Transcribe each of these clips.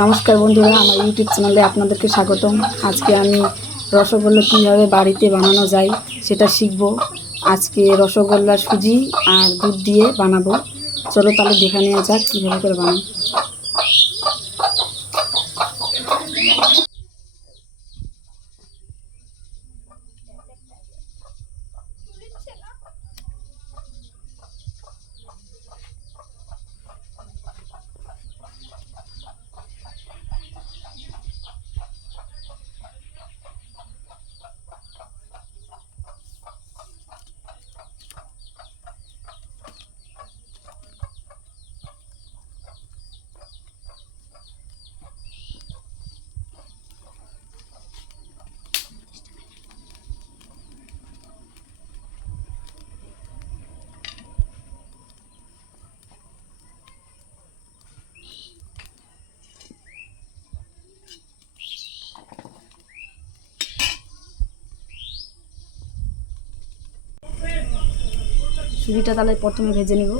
নমস্কার বন্ধুরা, আমার ইউটিউব চ্যানেলে আপনাদেরকে স্বাগতম। আজকে আমি রসগোল্লা কীভাবে বাড়িতে বানানো যায় সেটা শিখব। আজকে রসগোল্লা সুজি আর দুধ দিয়ে বানাবো। চলো তাহলে দেখে নেওয়া যাক কীভাবে করে বানাই। সুজিটা তাহলে প্রথমে ভেজে নেব।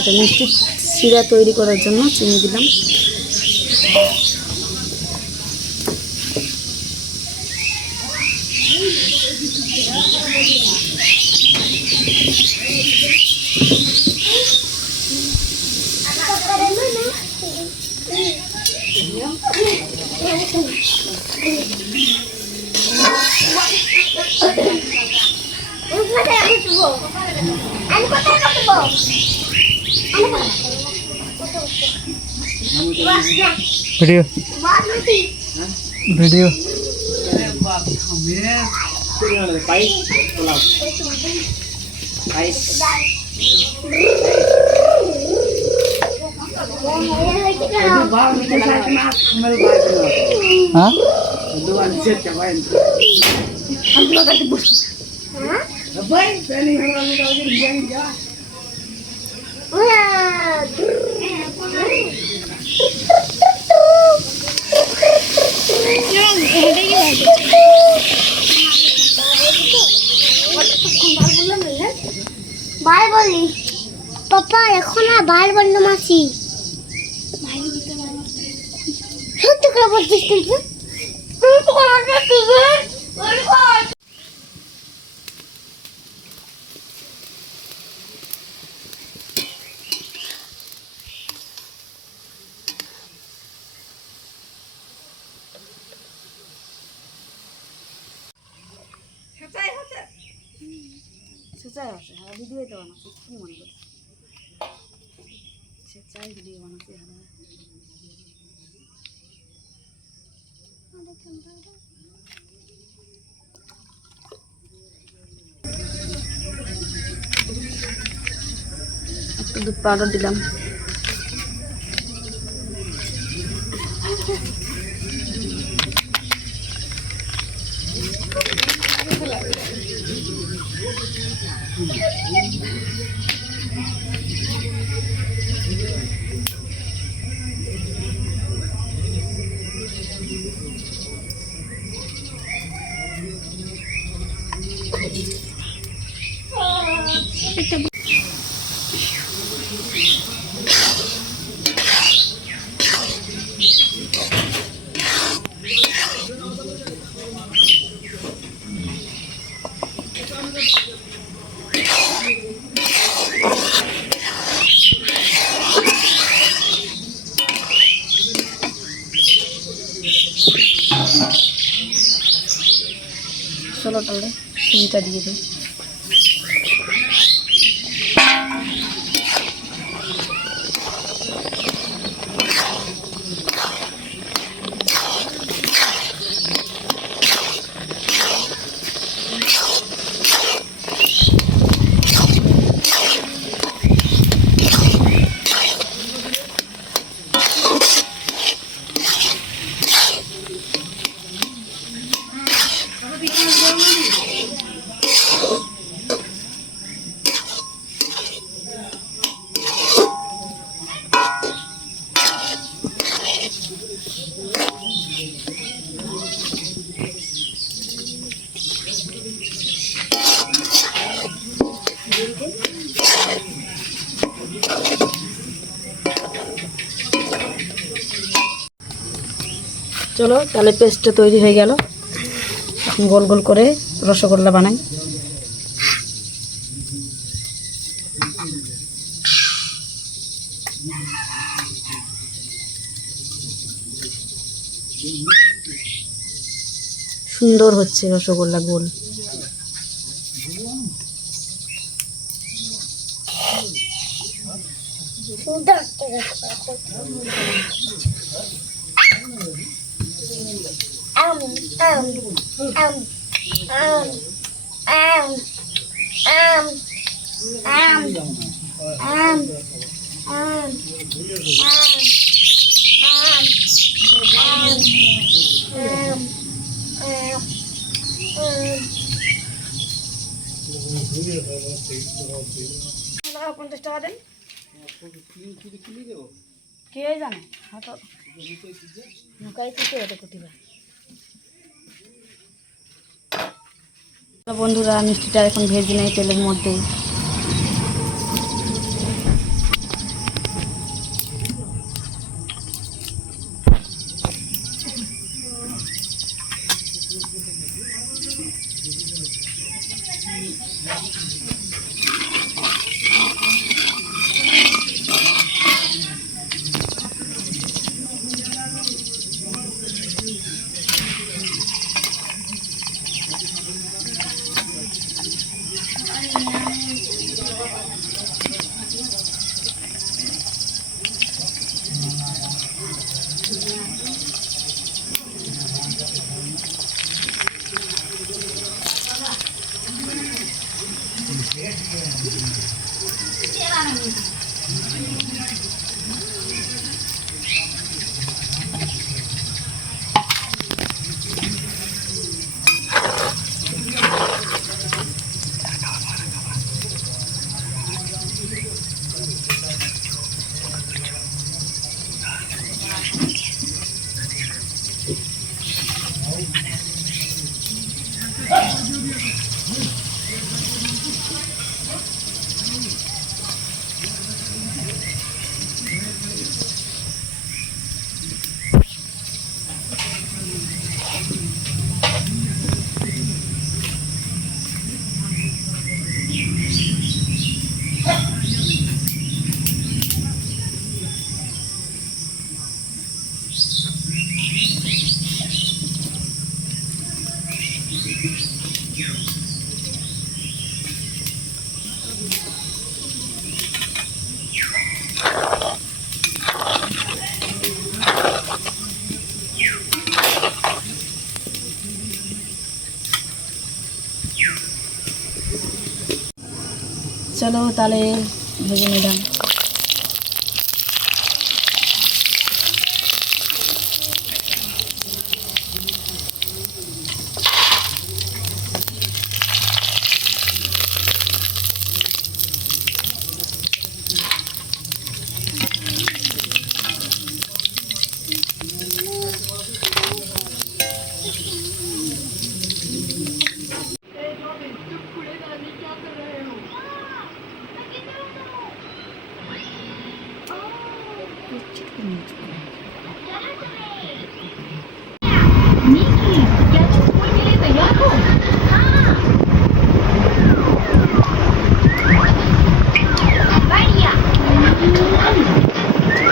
এটা মিষ্টি শিরা তৈরি করার জন্য চিনি দিলাম। वीडियो वीडियो हाँ बाल बोली पापा देखो ना बाल बोल मासी तो क्या बोलते हैं সেটাই আছে। হ্যাঁ, ভিডিওই তো বানাচ্ছি, কি মনে করছি সেটাই ভিডিও বানাচ্ছি। একটু দুধ পাউডার দিলাম। চলো তাহলে সুজিটা দিয়ে দিই। চলো তাহলে পেস্টটা তৈরি হয়ে গেল। এখন গোল গোল করে রসগোল্লা বানাই। সুন্দর হচ্ছে রসগোল্লা গোল। সুন্দর $50 টাকা দেন। কে জানে হয়তো লুকাই থেকে ওটা কুটিবে। বন্ধুরা মিষ্টিটা এখন ভেজে নেই তেলের মধ্যে। চলো তাহলে ভেজে নিলাম।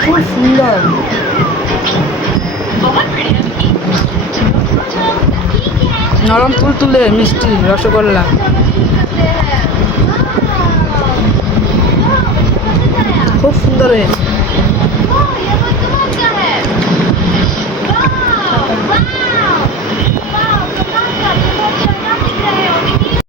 খুব সুন্দর। নরম তুলতুলে মিষ্টি রসগোল্লা। খুব সুন্দর হয়েছে।